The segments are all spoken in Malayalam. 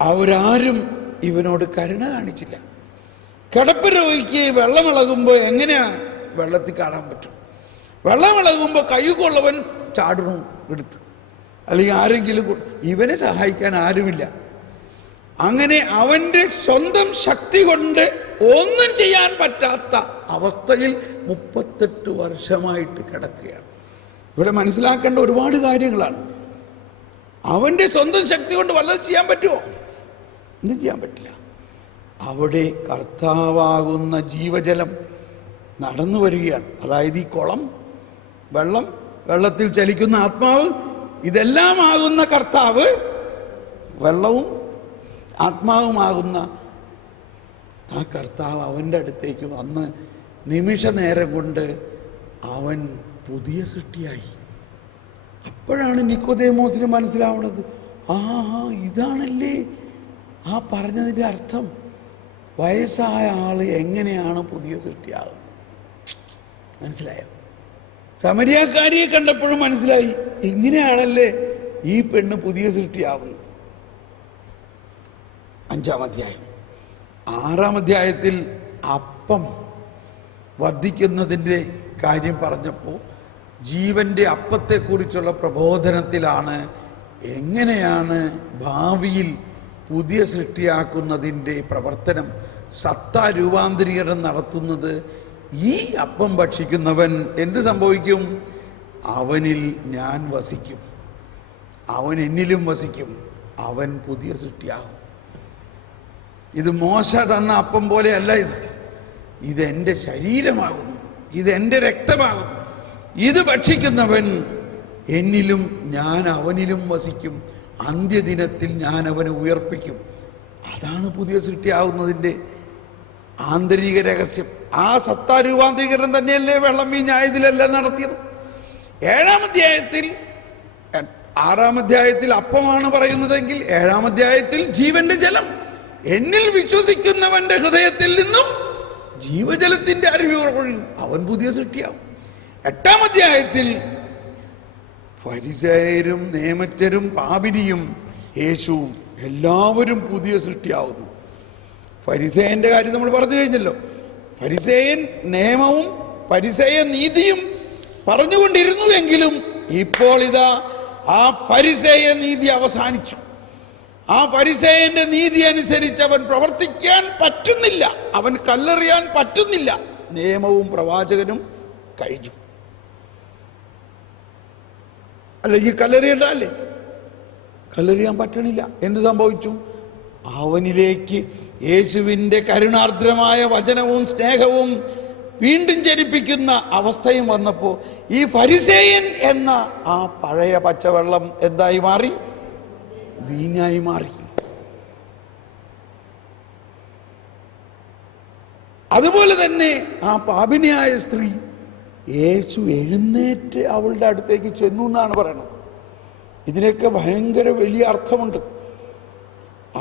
അവരാരും ഇവനോട് കരുണ കാണിച്ചില്ല. കിടപ്പ് രോഗിക്ക് വെള്ളമിളകുമ്പോൾ എങ്ങനെയാ വെള്ളത്തിൽ കാണാൻ പറ്റും? വെള്ളമിളകുമ്പോൾ കൈകൊള്ളവൻ ചാടണു എടുത്ത്, അല്ലെങ്കിൽ ആരെങ്കിലും ഇവനെ സഹായിക്കാൻ ആരുമില്ല. അങ്ങനെ അവൻ്റെ സ്വന്തം ശക്തി കൊണ്ട് ഒന്നും ചെയ്യാൻ പറ്റാത്ത അവസ്ഥയിൽ 38 വർഷമായിട്ട് കിടക്കുകയാണ്. ഇവിടെ മനസ്സിലാക്കേണ്ട ഒരുപാട് കാര്യങ്ങളാണ്. അവൻ്റെ സ്വന്തം ശക്തി കൊണ്ട് വല്ലതും ചെയ്യാൻ പറ്റുമോ? ഒന്നും ചെയ്യാൻ പറ്റില്ല. അവിടെ കർത്താവാകുന്ന ജീവജലം നടന്നു വരികയാണ്. അതായത് ഈ കുളം, വെള്ളം, വെള്ളത്തിൽ ചലിക്കുന്ന ആത്മാവ്, ഇതെല്ലാം ആകുന്ന കർത്താവ്, വെള്ളവും ആത്മാവുമാകുന്ന ആ കർത്താവ് അവൻ്റെ അടുത്തേക്ക് വന്ന് നിമിഷ നേരം കൊണ്ട് അവൻ പുതിയ സൃഷ്ടിയായി. അപ്പോഴാണ് നിക്കോദേമോസിന് മനസ്സിലാവുന്നത്, ഇതാണല്ലേ ആ പറഞ്ഞതിൻ്റെ അർത്ഥം. വയസ്സായ ആൾ എങ്ങനെയാണ് പുതിയ സൃഷ്ടിയാകുന്നത്? മനസ്സിലായോ? സമരിയാക്കാരിയെ കണ്ടപ്പോഴും മനസ്സിലായി, ഇങ്ങനെയാണല്ലേ ഈ പെണ്ണ് പുതിയ സൃഷ്ടിയാവുന്നത്. 5-ാം അധ്യായം. 6-ാം അധ്യായത്തിൽ അപ്പം വർദ്ധിക്കുന്നതിൻ്റെ കാര്യം പറഞ്ഞപ്പോൾ ജീവൻ്റെ അപ്പത്തെക്കുറിച്ചുള്ള പ്രബോധനത്തിലാണ് എങ്ങനെയാണ് ഭാവിയിൽ പുതിയ സൃഷ്ടിയാക്കുന്നതിൻ്റെ പ്രവർത്തനം, സത്താ രൂപാന്തരീകരണം നടത്തുന്നത്. ഈ അപ്പം ഭക്ഷിക്കുന്നവൻ എന്ത് സംഭവിക്കും? അവനിൽ ഞാൻ വസിക്കും, അവൻ എന്നിലും വസിക്കും, അവൻ പുതിയ സൃഷ്ടിയാകും. ഇത് മോശ തന്ന അപ്പം പോലെയല്ല. ഇതെൻ്റെ ശരീരമാകുന്നു, ഇതെൻ്റെ രക്തമാകുന്നു. ഇത് ഭക്ഷിക്കുന്നവൻ എന്നിലും ഞാൻ അവനിലും വസിക്കും, അന്ത്യദിനത്തിൽ ഞാൻ അവനെ ഉയർപ്പിക്കും. അതാണ് പുതിയ സൃഷ്ടിയാവുന്നതിൻ്റെ ആന്തരിക രഹസ്യം. ആ സത്താ രൂപാന്തരീകരണം തന്നെയല്ലേ വെള്ളം വീഞ്ഞായതിലെല്ലാം നടത്തിയത്. 7-ാം അധ്യായത്തിൽ, 6-ാം അധ്യായത്തിൽ അപ്പമാണ് പറയുന്നതെങ്കിൽ 7-ാം അധ്യായത്തിൽ ജീവന്റെ ജലം. എന്നിൽ വിശ്വസിക്കുന്നവന്റെ ഹൃദയത്തിൽ നിന്നും ജീവജലത്തിന്റെ അരുവി ഒഴുകും, അവൻ പുതിയ സൃഷ്ടിയാവും. 8-ാം അധ്യായത്തിൽ ഫരിസേയരും നേമജ്ഞരും പാപിനിയും യേശുവും എല്ലാവരും പുതിയ സൃഷ്ടിയാവുന്നു. ഫരിസേയന്റെ കാര്യം നമ്മൾ പറഞ്ഞു കഴിഞ്ഞല്ലോ. ഫരിസേയൻ നിയമവും ഫരിസേയ നീതിയും പറഞ്ഞുകൊണ്ടിരുന്നുവെങ്കിലും ഇപ്പോൾ ഇതാ ആ ഫരിസേയ നീതി അവസാനിച്ചു. ആ ഫരിസേയന്റെ നീതി അനുസരിച്ച് അവൻ പ്രവർത്തിക്കാൻ പറ്റുന്നില്ല, അവൻ കല്ലെറിയാൻ പറ്റുന്നില്ല. നിയമവും പ്രവാചകനും കഴിഞ്ഞു. അല്ലെങ്കിൽ കല്ലെറിയണ്ടല്ലേ? കല്ലെറിയാൻ പറ്റണില്ല. എന്ത് സംഭവിച്ചു? അവനിലേക്ക് യേശുവിൻ്റെ കരുണാർദ്രമായ വചനവും സ്നേഹവും വീണ്ടും ജനിപ്പിക്കുന്ന അവസ്ഥയും വന്നപ്പോൾ ഈ ഫരിസേയൻ എന്ന ആ പഴയ പച്ചവെള്ളം എന്തായി മാറി? വീഞ്ഞായി മാറി. അതുപോലെ തന്നെ ആ പാപിനിയായ സ്ത്രീ യേശു എഴുന്നേറ്റ് അവളുടെ അടുത്തേക്ക് ചെന്നു എന്നാണ് പറയണത്. ഇതിനൊക്കെ ഭയങ്കര വലിയ അർത്ഥമുണ്ട്.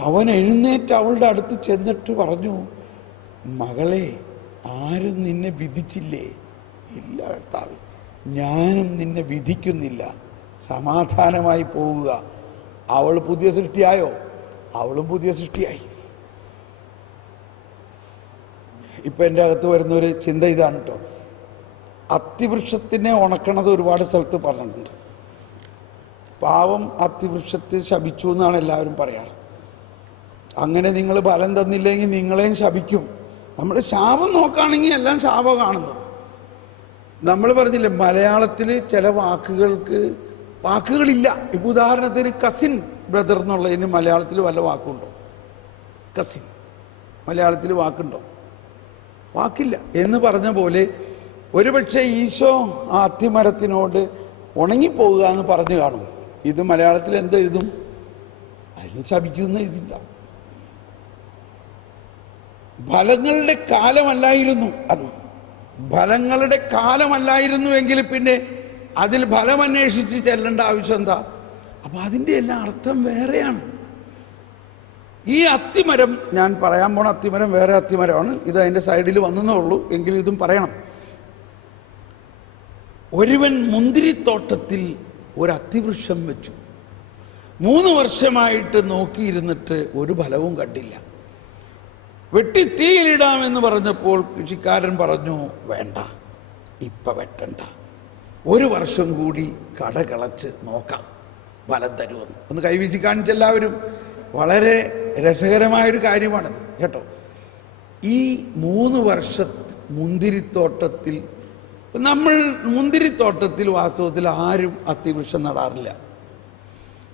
അവൻ എഴുന്നേറ്റ് അവളുടെ അടുത്ത് ചെന്നിട്ട് പറഞ്ഞു, മകളെ, ആരും നിന്നെ വിധിച്ചില്ലേ? ഇല്ല കർത്താവേ, ഞാനും നിന്നെ വിധിക്കുന്നില്ല, സമാധാനമായി പോവുക. അവൾ പുതിയ സൃഷ്ടിയായോ? അവളും പുതിയ സൃഷ്ടിയായി. ഇപ്പം എൻ്റെ അകത്ത് വരുന്നൊരു ചിന്ത ഇതാണ് കേട്ടോ. അത്തിവൃക്ഷത്തിനെ ഉണക്കണത് ഒരുപാട് സ്ഥലത്ത് പറഞ്ഞിട്ടുണ്ട്. പാവം അത്തിവൃക്ഷത്തെ ശപിച്ചു എന്നാണ് എല്ലാവരും പറയാറ്. അങ്ങനെ നിങ്ങൾ ഫലം തന്നില്ലെങ്കിൽ നിങ്ങളെയും ശപിക്കും. നമ്മൾ ശാപം നോക്കുകയാണെങ്കിൽ എല്ലാം ശാപം കാണുന്നത്. നമ്മൾ പറഞ്ഞില്ലേ, മലയാളത്തിൽ ചില വാക്കുകളില്ല. ഇപ്പോൾ ഉദാഹരണത്തിന് കസിൻ ബ്രദർ എന്നുള്ളതിന് മലയാളത്തിൽ വല്ല വാക്കുണ്ടോ? കസിൻ മലയാളത്തിൽ വാക്കുണ്ടോ? വാക്കില്ല. എന്ന് പറഞ്ഞ പോലെ ഒരുപക്ഷെ ഈശോ ആ അത്തിമരത്തിനോട് ഉണങ്ങിപ്പോവുക എന്ന് പറഞ്ഞു കാണും. ഇത് മലയാളത്തിൽ എന്തെഴുതും? അതിന് ശപിക്കുമെന്ന് എഴുതില്ല. ഫലങ്ങളുടെ കാലമല്ലായിരുന്നു അത്. ഫലങ്ങളുടെ കാലമല്ലായിരുന്നുവെങ്കിൽ പിന്നെ അതിൽ ഫലം അന്വേഷിച്ച് ചെല്ലേണ്ട ആവശ്യം എന്താ? അപ്പം അതിൻ്റെ എല്ലാം അർത്ഥം വേറെയാണ്. ഈ അത്തിമരം, ഞാൻ പറയാൻ പോണ അത്തിമരം വേറെ അത്തിമരമാണ്. ഇത് അതിൻ്റെ സൈഡിൽ വന്നേ ഉള്ളൂ, എങ്കിലും ഇതും പറയണം. ഒരുവൻ മുന്തിരിത്തോട്ടത്തിൽ ഒരു അത്തിവൃക്ഷം വെച്ചു. 3 വർഷമായിട്ട് നോക്കിയിരുന്നിട്ട് ഒരു ഫലവും കണ്ടില്ല. വെട്ടി തീയിലിടാമെന്ന് പറഞ്ഞപ്പോൾ കൃഷിക്കാരൻ പറഞ്ഞു, വേണ്ട, ഇപ്പം വെട്ടണ്ട, 1 വർഷം കൂടി കടകളച്ച് നോക്കാം, ഫലം തരുമെന്ന്. ഒന്ന് കൈവീശി കാണിച്ച എല്ലാവരും. വളരെ രസകരമായൊരു കാര്യമാണത് കേട്ടോ. ഈ 3 വർഷ മുന്തിരിത്തോട്ടത്തിൽ, നമ്മൾ മുന്തിരിത്തോട്ടത്തിൽ വാസ്തവത്തിൽ ആരും അത്തിവൃക്ഷം നടാറില്ല.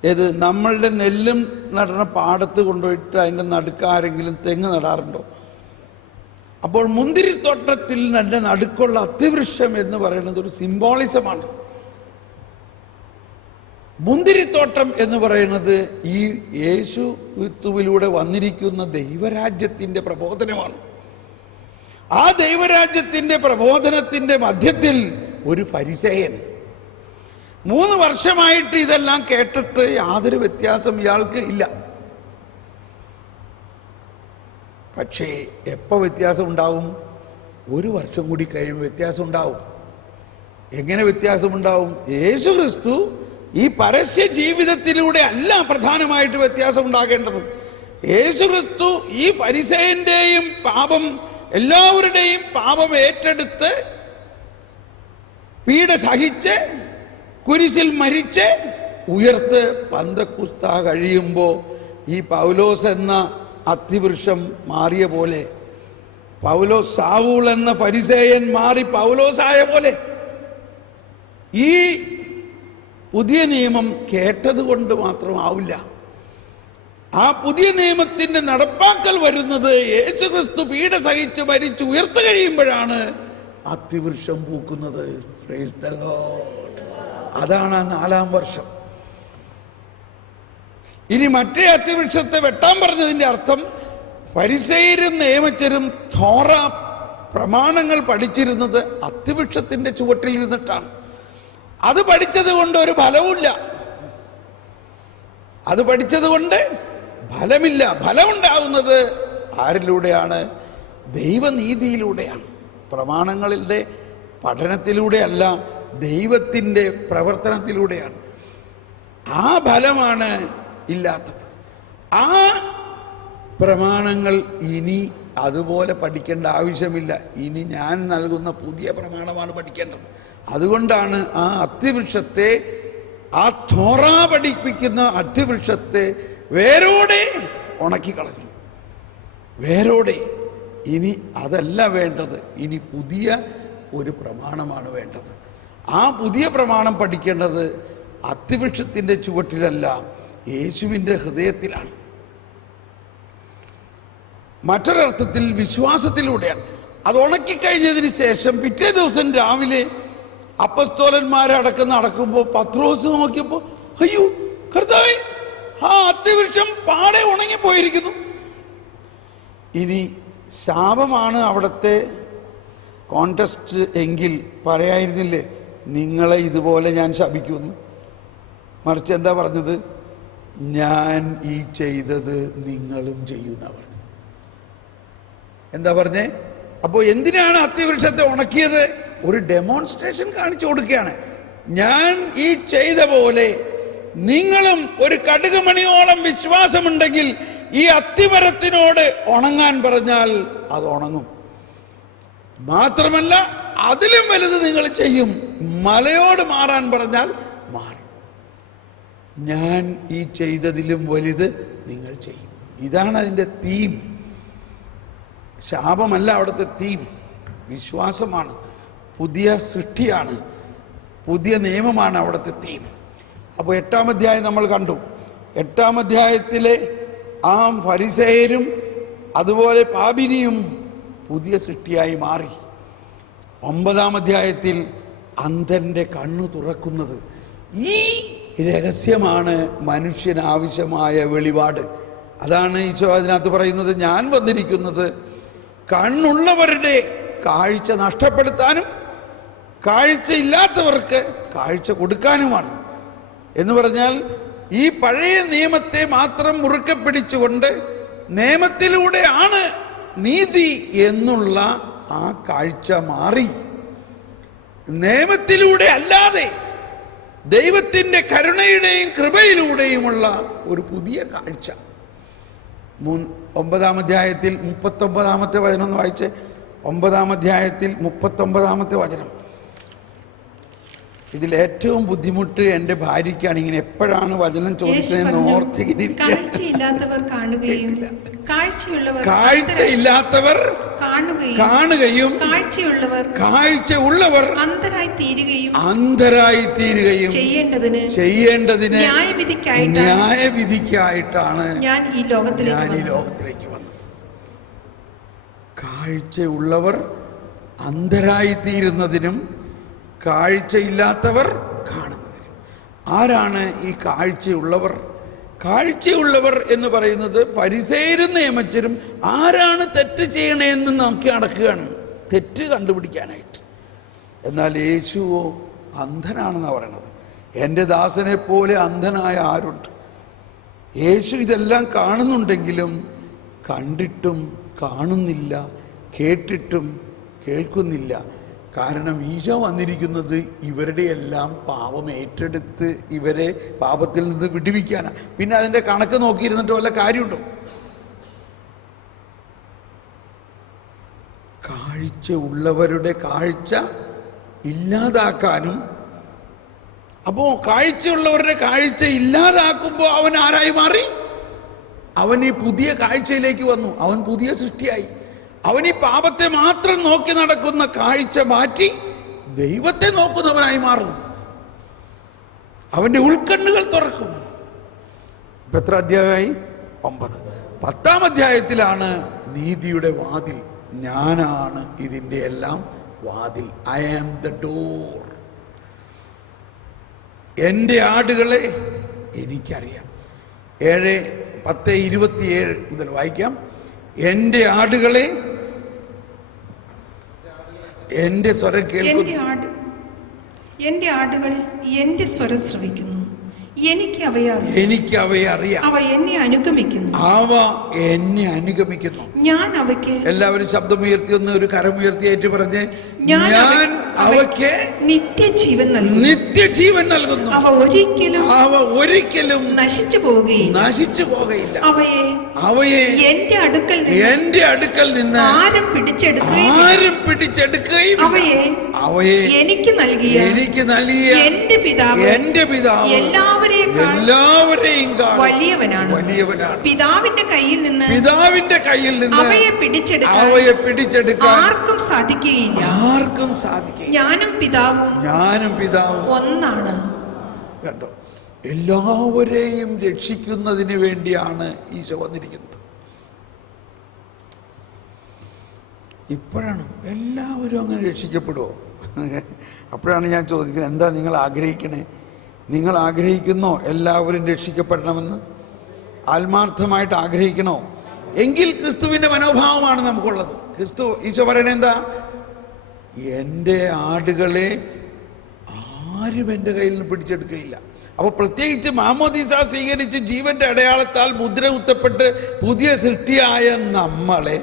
ഏത് നമ്മളുടെ നെല്ലും നടണ പാടത്ത് കൊണ്ടുപോയിട്ട് അതിൻ്റെ നടുക്കാരെങ്കിലും തെങ്ങ് നടാറുണ്ടോ? അപ്പോൾ മുന്തിരിത്തോട്ടത്തിൽ നല്ല നടുക്കുള്ള അത്തിവൃക്ഷം എന്ന് പറയുന്നത് ഒരു സിംബോളിസമാണ്. മുന്തിരിത്തോട്ടം എന്ന് പറയുന്നത് ഈ യേശു ക്രിസ്തുവിലൂടെ വന്നിരിക്കുന്ന ദൈവരാജ്യത്തിൻ്റെ പ്രബോധനമാണ്. ആ ദൈവരാജ്യത്തിൻ്റെ പ്രബോധനത്തിൻ്റെ മധ്യത്തിൽ ഒരു ഫരിസേയൻ 3 വർഷമായിട്ട് ഇതെല്ലാം കേട്ടിട്ട് യാതൊരു വ്യത്യാസം ഇയാൾക്ക് ഇല്ല. പക്ഷേ എപ്പോൾ വ്യത്യാസം ഉണ്ടാവും? 1 വർഷം കൂടി കഴിയുമ്പോൾ വ്യത്യാസം ഉണ്ടാവും. എങ്ങനെ വ്യത്യാസമുണ്ടാവും? യേശു ക്രിസ്തു ഈ പരസ്യ ജീവിതത്തിലൂടെ അല്ല പ്രധാനമായിട്ട് വ്യത്യാസം ഉണ്ടാകേണ്ടത്. യേശു ക്രിസ്തു ഈ ഫരിസേയന്റെയും പാപം, എല്ലാവരുടെയും പാപം ഏറ്റെടുത്ത് പീഡ സഹിച്ച് കുരിശിൽ മരിച്ച് ഉയർത്ത് പന്തക്കുസ്ത കഴിയുമ്പോൾ ഈ പൗലോസ് എന്ന അത്തിവൃക്ഷം മാറിയ പോലെ, പൗലോസ് സാവൂൾ എന്ന ഫരിസേയൻ മാറി പൗലോസായ പോലെ, ഈ പുതിയ നിയമം കേട്ടത് കൊണ്ട് മാത്രമാവില്ല. ആ പുതിയ നിയമത്തിൻ്റെ നടപ്പാക്കൽ വരുന്നത് യേശുക്രിസ്തു പീഡ സഹിച്ച് മരിച്ച് ഉയർത്ത് കഴിയുമ്പോഴാണ് അത്തിവൃക്ഷം പൂക്കുന്നത്. Praise the lord. അതാണ് 4-ാം വർഷം. ഇനി മറ്റേ അത്തിവൃക്ഷത്തെ വെട്ടാൻ പറഞ്ഞതിൻ്റെ അർത്ഥം, ഫരിസേയരും നിയമജ്ഞരും തോറ പ്രമാണങ്ങൾ പഠിച്ചിരുന്നത് അത്തിവൃക്ഷത്തിൻ്റെ ചുവട്ടിലിരുന്നിട്ടാണ്. അത് പഠിച്ചത് കൊണ്ട് ഒരു ഫലവുമില്ല. അത് പഠിച്ചത് കൊണ്ട് ഫലമില്ല. ഫലമുണ്ടാകുന്നത് ആരിലൂടെയാണ്? ദൈവനീതിയിലൂടെയാണ്. പ്രമാണങ്ങളുടെ പഠനത്തിലൂടെയല്ല, ദൈവത്തിൻ്റെ പ്രവർത്തനത്തിലൂടെയാണ്. ആ ഫലമാണ് ഇല്ലാത്തത്. ആ പ്രമാണങ്ങൾ ഇനി അതുപോലെ പഠിക്കേണ്ട ആവശ്യമില്ല. ഇനി ഞാൻ നൽകുന്ന പുതിയ പ്രമാണമാണ് പഠിക്കേണ്ടത്. അതുകൊണ്ടാണ് ആ അത്തിവൃക്ഷത്തെ, ആ തോറ പഠിപ്പിക്കുന്ന അത്തിവൃക്ഷത്തെ വേരോടെ ഉണക്കിക്കളഞ്ഞു. വേരോടെ. ഇനി അതല്ല വേണ്ടത്, ഇനി പുതിയ ഒരു പ്രമാണമാണ് വേണ്ടത്. ആ പുതിയ പ്രമാണം പഠിക്കേണ്ടത് അത്തിവൃക്ഷത്തിൻ്റെ ചുവട്ടിലല്ല, യേശുവിൻ്റെ ഹൃദയത്തിലാണ്. മറ്റൊരർത്ഥത്തിൽ വിശ്വാസത്തിലൂടെയാണ്. അത് ഉണക്കിക്കഴിഞ്ഞതിന് ശേഷം പിറ്റേ ദിവസം രാവിലെ അപ്പസ്തോലന്മാരടക്കം നടക്കുമ്പോൾ പത്രോസ് നോക്കിയപ്പോൾ, അയ്യോ കർത്താവേ, ആ അത്തിവൃക്ഷം പാടെ ഉണങ്ങിപ്പോയിരിക്കുന്നു. ഇനി ശാപമാണ് അവിടുത്തെ കോൺടെസ്റ്റ് എങ്കിൽ പറയായിരുന്നില്ലേ, നിങ്ങളെ ഇതുപോലെ ഞാൻ ശപിക്കുന്നു. മറിച്ച് എന്താ പറഞ്ഞത്? ഞാൻ ഈ ചെയ്തത് നിങ്ങളും ചെയ്യുന്ന പറഞ്ഞത്. എന്താ പറഞ്ഞേ? അപ്പോൾ എന്തിനാണ് അത്തിവൃക്ഷത്തെ ഉണക്കിയത്? ഒരു ഡെമോൺസ്ട്രേഷൻ കാണിച്ചു കൊടുക്കുകയാണ്. ഞാൻ ഈ ചെയ്ത പോലെ നിങ്ങളും ഒരു കടുകുമണിയോളം വിശ്വാസമുണ്ടെങ്കിൽ ഈ അത്തിമരത്തിനോട് ഉണങ്ങാൻ പറഞ്ഞാൽ അത് ഉണങ്ങും. മാത്രമല്ല അതിലും വലുത് നിങ്ങൾ ചെയ്യും. മലയോട് മാറാൻ പറഞ്ഞാൽ മാറും. ഞാൻ ഈ ചെയ്തതിലും വലുത് നിങ്ങൾ ചെയ്യും. ഇതാണ് അതിൻ്റെ തീം. ശാപമല്ല അവിടുത്തെ തീം, വിശ്വാസമാണ്, പുതിയ സൃഷ്ടിയാണ്, പുതിയ നിയമമാണ് അവിടുത്തെ തീം. അപ്പോൾ 8-ാം അധ്യായം നമ്മൾ കണ്ടു. 8-ാം അധ്യായത്തിലെ ആ ഫരിസേയരും അതുപോലെ പാപിനിയും പുതിയ സൃഷ്ടിയായി മാറി. 9-ാം അധ്യായത്തിൽ അന്ധൻ്റെ കണ്ണു തുറക്കുന്നത്. ഈ രഹസ്യമാണ് മനുഷ്യനാവശ്യമായ വെളിപാട്. അതാണ് ഈശോ അതിനകത്ത് പറയുന്നത്, ഞാൻ വന്നിരിക്കുന്നത് കണ്ണുള്ളവരുടെ കാഴ്ച നഷ്ടപ്പെടുത്താനും കാഴ്ചയില്ലാത്തവർക്ക് കാഴ്ച കൊടുക്കാനുമാണ്. എന്ന് പറഞ്ഞാൽ ഈ പഴയ നിയമത്തെ മാത്രം മുറുക്കെ പിടിച്ചുകൊണ്ട് നിയമത്തിലൂടെയാണ് നീതി എന്നുള്ള ആ കാഴ്ച മാറി. നിയമത്തിലൂടെ അല്ലാതെ ദൈവത്തിൻ്റെ കരുണയുടെയും കൃപയിലൂടെയുമുള്ള ഒരു പുതിയ കാഴ്ച. 9-ാം അധ്യായത്തിൽ 39-ാമത്തെ വചനം ഒന്ന് വായിച്ച്. 9-ാം അധ്യായത്തിൽ 39-ാമത്തെ വചനം. ഇതിലേറ്റവും ബുദ്ധിമുട്ട് എൻ്റെ ഭാര്യയ്ക്കാണ്. ഇങ്ങനെ എപ്പോഴാണ് വചനം ചോദിച്ചതെന്ന് കാഴ്ചയില്ലാത്തവർ കാണുകയും കാഴ്ചയുള്ളവർ അന്ധരായി തീരുകയും ചെയ്യേണ്ടതിന് ന്യായവിധിക്കായിട്ടാണ് ഞാൻ ഈ ലോകത്തിലേക്ക് വന്നത്. കാഴ്ചയുള്ളവർ അന്ധരായി തീരുന്നതിനും കാഴ്ചയില്ലാത്തവർ കാണുന്നതിനും. ആരാണ് ഈ കാഴ്ചയുള്ളവർ? കാഴ്ചയുള്ളവർ എന്ന് പറയുന്നത് ഫരിസേയരും നിയമജ്ഞരും ആരാണ് തെറ്റ് ചെയ്യണേന്ന് നോക്കി നടക്കുകയാണ്, തെറ്റ് കണ്ടുപിടിക്കാനായിട്ട്. എന്നാൽ യേശുവോ അന്ധനാണെന്നാണ് പറയണത്. എൻ്റെ ദാസനെ പോലെ അന്ധനായ ആരുണ്ട്? യേശു ഇതെല്ലാം കാണുന്നുണ്ടെങ്കിലും കണ്ടിട്ടും കാണുന്നില്ല, കേട്ടിട്ടും കേൾക്കുന്നില്ല. കാരണം ഈശോ വന്നിരിക്കുന്നത് ഇവരുടെ എല്ലാം പാപം ഏറ്റെടുത്ത് ഇവരെ പാപത്തിൽ നിന്ന് വിടുവിക്കാനാണ്. പിന്നെ അതിൻ്റെ കണക്ക് നോക്കിയിരുന്നിട്ട് വല്ല കാര്യമുണ്ടോ? കാഴ്ച ഉള്ളവരുടെ കാഴ്ച ഇല്ലാതാക്കാനും, അപ്പോൾ കാഴ്ചയുള്ളവരുടെ കാഴ്ച ഇല്ലാതാക്കുമ്പോൾ അവൻ ആരായി മാറി? അവൻ ഈ പുതിയ കാഴ്ചയിലേക്ക് വന്നു. അവൻ പുതിയ സൃഷ്ടിയായി. അവൻ ഈ പാപത്തെ മാത്രം നോക്കി നടക്കുന്ന കാഴ്ച മാറ്റി ദൈവത്തെ നോക്കുന്നവനായി മാറും. അവൻ്റെ ഉൾക്കണ്ണുകൾ തുറക്കും. ഇപ്പം എത്ര അധ്യായമായി? 9. 10-ാം അധ്യായത്തിലാണ് നീതിയുടെ വാതിൽ. ഞാനാണ് ഇതിൻ്റെ എല്ലാം വാതിൽ. I am the door. എൻ്റെ ആടുകളെ എനിക്കറിയാം. 7:10-27 മുതൽ വായിക്കാം. എൻ്റെ ആടുകളെ എൻ്റെ സ്വരം കേൾക്കുന്നു. എൻ്റെ ആടുകൾ എൻ്റെ സ്വരം ശ്രവിക്കുന്നു. എനിക്ക് അവയെ അറിയാം. അവ എന്നെ അനുഗമിക്കുന്നു. ഞാൻ അവയ്ക്ക്, എല്ലാവരും ശബ്ദമുയർത്തി ഒന്ന് ഒരു കരമുയർത്തി ഏറ്റു പറഞ്ഞ്, ഞാൻ അവയ്ക്ക് നിത്യജീവൻ നൽകുന്നു. അവ ഒരിക്കലും നശിച്ചു പോവുകയില്ല. അവയെ എൻ്റെ അടുക്കൽ നിന്ന് ആരും പിടിച്ചെടുക്കുകയും അവയെ എനിക്ക് നൽകിയ എൻ്റെ പിതാവ് എല്ലാവരെയും വലിയവനാണ്. പിതാവിന്റെ കയ്യിൽ നിന്ന് അവയെ പിടിച്ചെടുക്കാൻ ആർക്കും സാധിക്കുകയില്ല. ഞാനും പിതാവും ഒന്നാണ്. കണ്ടോ? എല്ലാവരെയും രക്ഷിക്കുന്നതിന് വേണ്ടിയാണ് ഈശോ വന്നിരിക്കുന്നത്. ഇപ്പോഴാണ് എല്ലാവരും അങ്ങനെ രക്ഷിക്കപ്പെടുമോ? അപ്പോഴാണ് ഞാൻ ചോദിക്കുന്നത്, എന്താ നിങ്ങൾ ആഗ്രഹിക്കണേ? നിങ്ങൾ ആഗ്രഹിക്കുന്നോ എല്ലാവരും രക്ഷിക്കപ്പെടണമെന്ന്? ആത്മാർത്ഥമായിട്ട് ആഗ്രഹിക്കണോ? എങ്കിൽ ക്രിസ്തുവിൻ്റെ മനോഭാവമാണ് നമുക്കുള്ളത്. ഈശോ പറയണ എന്താ? എൻ്റെ ആടുകളെ ആരും എൻ്റെ കയ്യിൽ നിന്ന് പിടിച്ചെടുക്കുകയില്ല. അപ്പോൾ പ്രത്യേകിച്ച് മാമോദീസ സ്വീകരിച്ച് ജീവന്റെ അടയാളത്താൽ മുദ്ര കുത്തപ്പെട്ട് പുതിയ സൃഷ്ടിയായ നമ്മളെ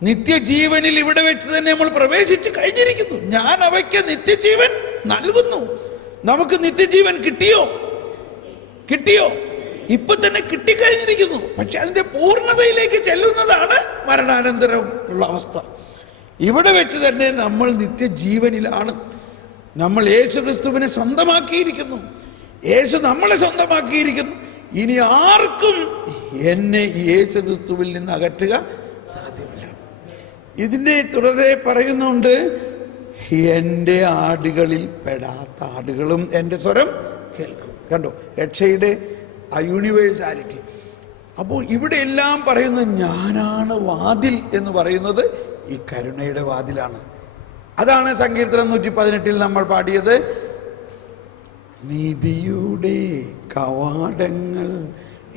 നിത്യജീവനിൽ ഇവിടെ വെച്ച് തന്നെ നമ്മൾ പ്രവേശിച്ച് കഴിഞ്ഞിരിക്കുന്നു. ഞാൻ അവയ്ക്ക് നിത്യജീവൻ നൽകുന്നു. നമുക്ക് നിത്യജീവൻ കിട്ടിയോ? ഇപ്പൊ തന്നെ കിട്ടിക്കഴിഞ്ഞിരിക്കുന്നു. പക്ഷെ അതിന്റെ പൂർണ്ണതയിലേക്ക് ചെല്ലുന്നതാണ് മരണാനന്തരം ഉള്ള അവസ്ഥ. ഇവിടെ വെച്ച് തന്നെ നമ്മൾ നിത്യജീവനിലാണ്. നമ്മൾ യേശു ക്രിസ്തുവിനെ സ്വന്തമാക്കിയിരിക്കുന്നു. യേശു നമ്മളെ സ്വന്തമാക്കിയിരിക്കുന്നു. ഇനി ആർക്കും എന്നെ യേശു ക്രിസ്തുവിൽ നിന്ന് അകറ്റുക സാധ്യമല്ല. ഇതിനെ തുടരെ പറയുന്നുണ്ട്, എൻ്റെ ആടുകളിൽ പെടാത്ത ആടുകളും എൻ്റെ സ്വരം കേൾക്കും. കണ്ടോ രക്ഷയുടെ ആ യൂണിവേഴ്സാലിറ്റി. അപ്പോൾ ഇവിടെ എല്ലാം പറയുന്നത് ഞാനാണ് വാതിൽ എന്ന് പറയുന്നത് ഈ കരുണയുടെ വാതിലാണ്. അതാണ് സങ്കീർത്തനം 118 നമ്മൾ പാടിയത്. നീതിയുടെ കവാടങ്ങൾ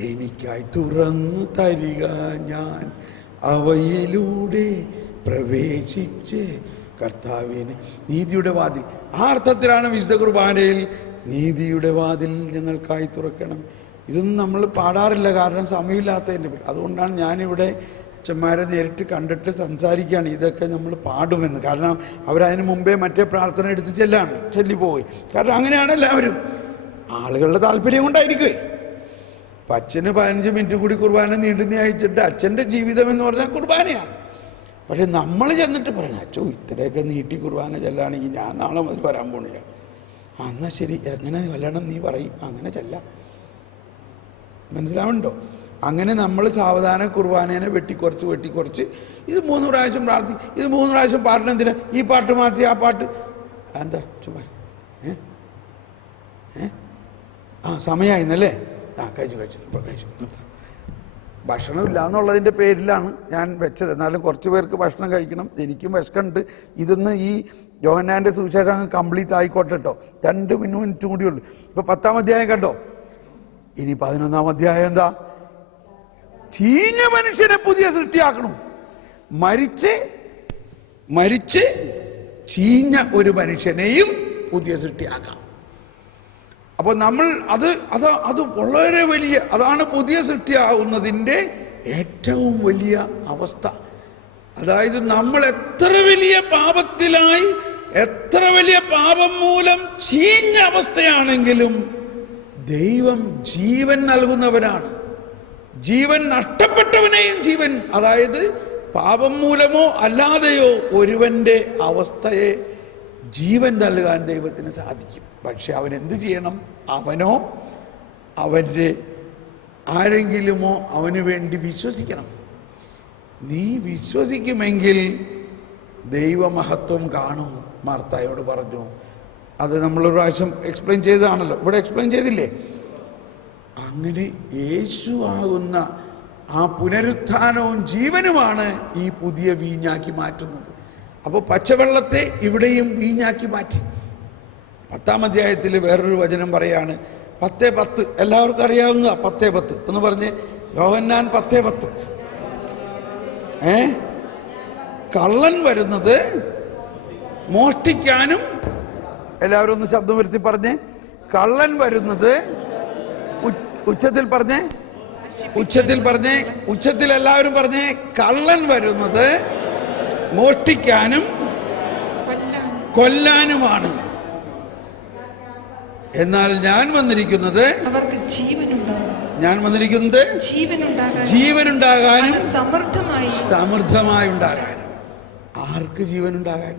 എനിക്കായി തുറന്നു തരിക, ഞാൻ അവയിലൂടെ പ്രവേശിച്ച് കർത്താവിന്. നീതിയുടെ വാതിൽ, ആ അർത്ഥത്തിലാണ് വിശുദ്ധ കുർബാനയിൽ നീതിയുടെ വാതിൽ ഞങ്ങൾക്കായി തുറക്കണം. ഇതൊന്നും നമ്മൾ പാടാറില്ല, കാരണം സമയമില്ലാത്തതിൻ്റെ പേര്. അതുകൊണ്ടാണ് ഞാനിവിടെ അച്ഛന്മാരെ നേരിട്ട് കണ്ടിട്ട് സംസാരിക്കുകയാണ് ഇതൊക്കെ നമ്മൾ പാടുമെന്ന്. കാരണം അവരതിന് മുമ്പേ മറ്റേ പ്രാർത്ഥന എടുത്ത് ചൊല്ലിപ്പോയി. കാരണം അങ്ങനെയാണ് എല്ലാവരും, ആളുകളുടെ താല്പര്യം കൊണ്ടായിരിക്കുമേ. അപ്പം അച്ഛന് 15 മിനിറ്റ് കൂടി കുർബാന നീണ്ടു അയച്ചിട്ട് അച്ഛൻ്റെ ജീവിതം എന്ന് പറഞ്ഞാൽ കുർബാനയാണ്. പക്ഷെ നമ്മൾ ചെന്നിട്ട് പറയണം, അച്ഛോ ഇത്രയൊക്കെ നീട്ടി കുർബാന ചെല്ലുകയാണെങ്കിൽ ഞാൻ നാളെ മുതൽ വരാൻ പോണില്ല. എന്നാൽ ശരി, എങ്ങനെ കല്യാണം നീ പറയും, അങ്ങനെ ചെല്ലാം. മനസ്സിലാവുന്നുണ്ടോ? അങ്ങനെ നമ്മൾ സാവധാനം കുർബാനേനെ വെട്ടിക്കുറച്ച് ഇത് 3 പ്രാവശ്യം പ്രാർത്ഥിക്കും, ഇത് 3 പ്രാവശ്യം പാടണെന്തിനാ, ഈ പാട്ട് മാറ്റി ആ പാട്ട് എന്താ ചുമ്മാ സമയമായിരുന്നല്ലേ? കഴിച്ചു ഇപ്പോൾ കഴിച്ചു. ഭക്ഷണമില്ല എന്നുള്ളതിൻ്റെ പേരിലാണ് ഞാൻ വെച്ചത്. എന്നാലും കുറച്ച് പേർക്ക് ഭക്ഷണം കഴിക്കണം, എനിക്കും വിശക്കുന്നുണ്ട്. ഇതൊന്ന് ഈ യോഹന്നാൻ്റെ സുവിശേഷം അങ്ങ് കംപ്ലീറ്റ് ആയിക്കോട്ടെ കേട്ടോ. 2 മിനിറ്റ് കൂടി ഉള്ളു. ഇപ്പോൾ 10-ാം അധ്യായം കണ്ടോ, ഇനി 11-ാം അധ്യായം എന്താ? ചീഞ്ഞ മനുഷ്യനെ പുതിയ സൃഷ്ടിയാക്കണം. മരിച്ച് ചീഞ്ഞ ഒരു മനുഷ്യനെയും പുതിയ സൃഷ്ടിയാക്കാം. അപ്പോൾ നമ്മൾ അത് വളരെ വലിയ, അതാണ് പുതിയ സൃഷ്ടിയാവുന്നതിൻ്റെ ഏറ്റവും വലിയ അവസ്ഥ. അതായത് നമ്മൾ എത്ര വലിയ പാപത്തിലായി, എത്ര വലിയ പാപം മൂലം ചീഞ്ഞ അവസ്ഥയാണെങ്കിലും ദൈവം ജീവൻ നൽകുന്നവനാണ്. ജീവൻ നഷ്ടപ്പെട്ടവനെയും ജീവൻ, അതായത് പാപം മൂലമോ അല്ലാതെയോ ഒരുവന്റെ അവസ്ഥയെ ജീവൻ നൽകാൻ ദൈവത്തിന് സാധിക്കും. പക്ഷെ അവൻ എന്ത് ചെയ്യണം? അവനോ അവൻ്റെ ആരെങ്കിലുമോ അവന് വേണ്ടി വിശ്വസിക്കണം. നീ വിശ്വസിക്കുമെങ്കിൽ ദൈവമഹത്വം കാണും, മാർത്തായോട് പറഞ്ഞു. അത് നമ്മളൊരു പ്രാവശ്യം എക്സ്പ്ലെയിൻ ചെയ്തതാണല്ലോ, ഇവിടെ എക്സ്പ്ലെയിൻ ചെയ്തില്ലേ? അങ്ങനെ യേശു ആകുന്ന ആ പുനരുത്ഥാനവും ജീവനുമാണ് ഈ പുതിയ വീഞ്ഞാക്കി മാറ്റുന്നത്. അപ്പോൾ പച്ചവെള്ളത്തെ ഇവിടെയും വീഞ്ഞാക്കി മാറ്റി. 10-ാം അധ്യായത്തിൽ വേറൊരു വചനം പറയാണ്, 10:10. എല്ലാവർക്കും അറിയാവുന്ന 10:10 എന്ന് പറഞ്ഞ്, യോഹന്നാൻ 10:10. കള്ളൻ വരുന്നത് മോഷ്ടിക്കാനും, എല്ലാവരും ഒന്ന് ശബ്ദം വരുത്തി പറഞ്ഞേ, കള്ളൻ വരുന്നത്, ഉച്ചത്തിൽ പറഞ്ഞേ, ഉച്ചത്തിൽ എല്ലാവരും പറഞ്ഞേ, കള്ളൻ വരുന്നത് മോഷ്ടിക്കാനും കൊല്ലാനുമാണ്. എന്നാൽ ഞാൻ വന്നിരിക്കുന്നത് അവർക്ക് ജീവനുണ്ടാകാൻ, ജീവനുണ്ടാകാനും സമൃദ്ധമായി ഉണ്ടാകാനും. ആർക്ക് ജീവനുണ്ടാകാൻ?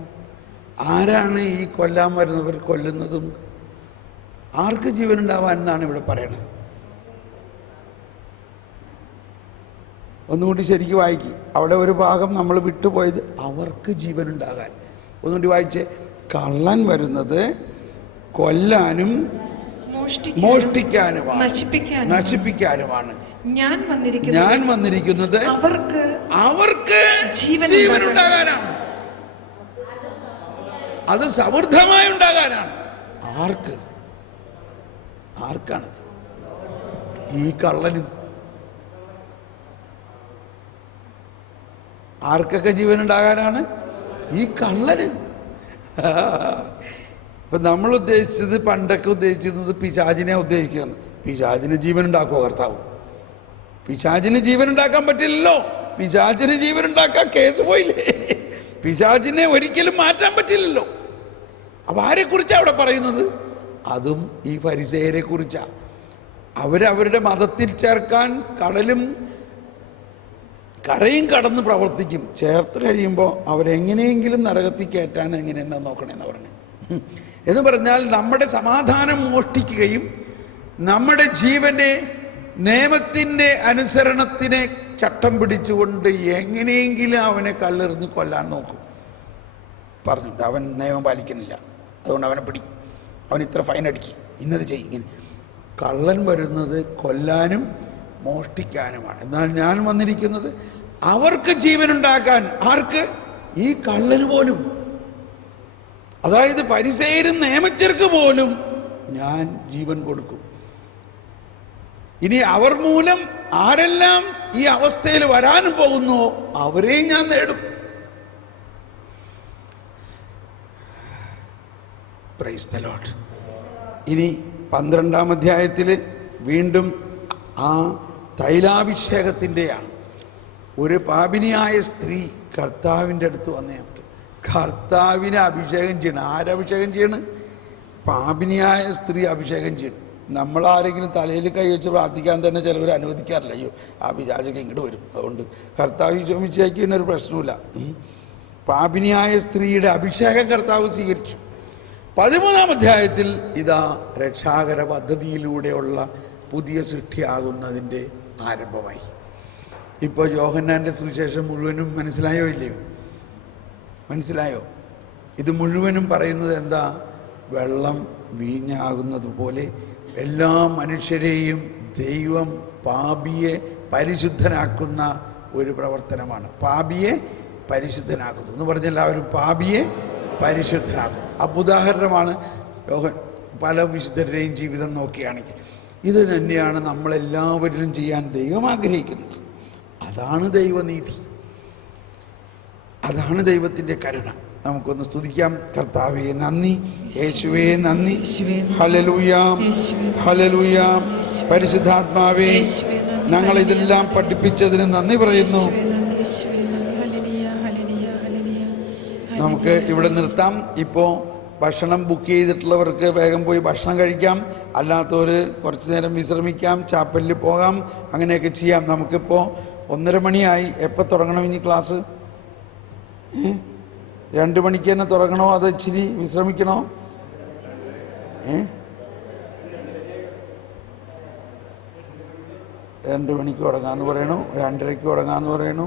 ആരാണ് ഈ കൊല്ലാൻ വരുന്നവർ കൊല്ലുന്നതും? ആർക്ക് ജീവനുണ്ടാവാൻ എന്നാണ് ഇവിടെ പറയണത്? ഒന്നുകൂടി ശരിക്കും വായിക്കി. അവിടെ ഒരു ഭാഗം നമ്മൾ വിട്ടുപോയത്, അവർക്ക് ജീവനുണ്ടാകാൻ. ഒന്നുകൂടി വായിച്ചേ. കള്ളൻ വരുന്നത് കൊല്ലാനും മോഷ്ടിക്കാനുമാണ്, നശിപ്പിക്കാനുമാണ്. ഞാൻ വന്നിരിക്കുന്നത് അവർക്ക് ജീവനുണ്ടാകാനാണ്. അത് സമൃദ്ധമായി ഉണ്ടാകാനാണ്. ആർക്കാണത്? ഈ കള്ളനും. ആർക്കൊക്കെ ജീവനുണ്ടാകാനാണ്? ഈ കള്ളന്. ഇപ്പം നമ്മൾ ഉദ്ദേശിച്ചത്, പണ്ടൊക്കെ ഉദ്ദേശിച്ചിരുന്നത് പിശാചിനെ ഉദ്ദേശിക്കുകയാണ്. പിശാചിന് ജീവനുണ്ടാക്കുമോ കർത്താവ്? പിശാചിന് ജീവനുണ്ടാക്കാൻ പറ്റില്ലല്ലോ. പിശാചിന് ജീവനുണ്ടാക്കാൻ കേസ് പോയില്ലേ? പിശാചിനെ ഒരിക്കലും മാറ്റാൻ പറ്റില്ലല്ലോ. അപ്പം ആരെക്കുറിച്ചാണ് അവിടെ പറയുന്നത്? അതും ഈ ഫരിസേയരെ കുറിച്ചാണ്. അവരവരുടെ മതത്തിൽ ചേർക്കാൻ കരയും കടന്ന് പ്രവർത്തിക്കും. ചേർത്ത് കഴിയുമ്പോൾ അവരെങ്ങനെയെങ്കിലും നരകത്തിൽ കയറ്റാൻ എങ്ങനെയെന്നാ നോക്കണേന്ന് പറഞ്ഞു. എന്ന് പറഞ്ഞാൽ നമ്മുടെ സമാധാനം മോഷ്ടിക്കുകയും നമ്മുടെ ജീവനെ നിയമത്തിൻ്റെ അനുസരണത്തിനെ ചട്ടം പിടിച്ചുകൊണ്ട് എങ്ങനെയെങ്കിലും അവനെ കല്ലെറിഞ്ഞ് കൊല്ലാൻ നോക്കും. പറഞ്ഞു, അവൻ നിയമം പാലിക്കുന്നില്ല, അതുകൊണ്ട് അവനെ പിടി, അവൻ ഇത്ര ഫൈൻ അടിക്കും, ഇന്നത് ചെയ്യും. ഇങ്ങനെ കള്ളൻ വരുന്നത് കൊല്ലാനും മോഷ്ടിക്കാനുമാണ്. എന്നാൽ ഞാൻ വന്നിരിക്കുന്നത് അവർക്ക് ജീവനുണ്ടാക്കാൻ. ആർക്ക്? ഈ കള്ളന് പോലും. അതായത് ഫരിസേയരും നിയമജ്ഞർക്ക് പോലും ഞാൻ ജീവൻ കൊടുക്കും. ഇനി അവർ മൂലം ആരെല്ലാം ഈ അവസ്ഥയിൽ വരാനും പോകുന്നുവോ അവരെയും ഞാൻ നേടും. Price the Lord. ഇനി 12-ാം അധ്യായത്തിൽ വീണ്ടും ആ തൈലാഭിഷേകത്തിൻ്റെയാണ്. ഒരു പാപിനിയായ സ്ത്രീ കർത്താവിൻ്റെ അടുത്ത് വന്നേട്ട് കർത്താവിനെ അഭിഷേകം ചെയ്യണം. ആരഭിഷേകം ചെയ്യണം? പാപിനിയായ സ്ത്രീ അഭിഷേകം ചെയ്യണം. നമ്മളാരെങ്കിലും തലയിൽ കൈ വെച്ച് പ്രാർത്ഥിക്കാൻ തന്നെ ചിലവർ അനുവദിക്കാറില്ല. അയ്യോ, ആ പിശാചൊക്കെ ഇങ്ങോട്ട് വരും. അതുകൊണ്ട് കർത്താവ് ചോദിച്ചേക്കുന്ന ഒരു പ്രശ്നമില്ല. പാപിനിയായ സ്ത്രീയുടെ അഭിഷേകം കർത്താവ് സ്വീകരിച്ചു. 13-ാം അധ്യായത്തിൽ ഇതാ രക്ഷാകര പദ്ധതിയിലൂടെയുള്ള പുതിയ സൃഷ്ടിയാകുന്നതിൻ്റെ ആരംഭമായി. ഇപ്പോൾ യോഹന്നാൻ്റെ സുവിശേഷം മുഴുവനും മനസ്സിലായോ ഇല്ലയോ? മനസ്സിലായോ? ഇത് മുഴുവനും പറയുന്നത് എന്താ? വെള്ളം വീഞ്ഞാകുന്നത് പോലെ എല്ലാ മനുഷ്യരെയും ദൈവം പാപിയെ പരിശുദ്ധനാക്കുന്ന ഒരു പ്രവർത്തനമാണ്. പാപിയെ പരിശുദ്ധനാക്കുന്നു എന്ന് പറഞ്ഞാൽ എല്ലാവരും പാപിയെ പരിശുദ്ധനാക്കുന്നു. അപ്പോൾ ഉദാഹരണമാണ് പല വിശുദ്ധരുടെയും ജീവിതം നോക്കുകയാണെങ്കിൽ ഇത് തന്നെയാണ് നമ്മളെല്ലാവരിലും ചെയ്യാൻ ദൈവം ആഗ്രഹിക്കുന്നത്. അതാണ് ദൈവനീതി, അതാണ് ദൈവത്തിൻ്റെ കരുണ. നമുക്കൊന്ന് സ്തുതിക്കാം. കർത്താവേ നന്ദി, യേശുവേ നന്ദി, ഹല്ലേലൂയ ഹല്ലേലൂയ. പരിശുദ്ധാത്മാവേ, ഞങ്ങളിതെല്ലാം പഠിപ്പിച്ചതിന് നന്ദി പറയുന്നു. നമുക്ക് ഇവിടെ നിർത്താം. ഇപ്പോൾ ഭക്ഷണം ബുക്ക് ചെയ്തിട്ടുള്ളവർക്ക് വേഗം പോയി ഭക്ഷണം കഴിക്കാം, അല്ലാത്തവർ കുറച്ച് നേരം വിശ്രമിക്കാം, ചാപ്പലിൽ പോകാം, അങ്ങനെയൊക്കെ ചെയ്യാം. നമുക്കിപ്പോൾ 1:30 മണിയായി. എപ്പോൾ തുടങ്ങണം ഇനി ക്ലാസ്? 2 മണിക്ക് തന്നെ തുടങ്ങണോ അതോ ഇച്ചിരി വിശ്രമിക്കണോ? 2 മണിക്ക് തുടങ്ങാമെന്ന് പറയണു, 2:30-ക്ക് തുടങ്ങാമെന്ന് പറയണു.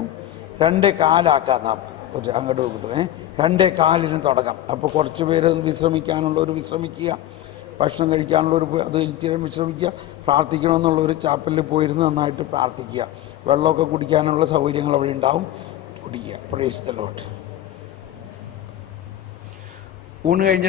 2:15 നമുക്ക് കുറച്ച് അങ്ങോട്ട് കിട്ടും. 2:15 തുടങ്ങാം. അപ്പോൾ കുറച്ച് പേര് വിശ്രമിക്കാനുള്ളവർ വിശ്രമിക്കുക, ഭക്ഷണം കഴിക്കാനുള്ളവർ അത് ഇച്ചിരി വിശ്രമിക്കുക, പ്രാർത്ഥിക്കണമെന്നുള്ളവർ ചാപ്പലിൽ പോയിരുന്ന് നന്നായിട്ട് പ്രാർത്ഥിക്കുക. വെള്ളമൊക്കെ കുടിക്കാനുള്ള സൗകര്യങ്ങൾ അവിടെ ഉണ്ടാവും, കുടിക്കുക. Price the Lord. ഊണ് കഴിഞ്ഞ്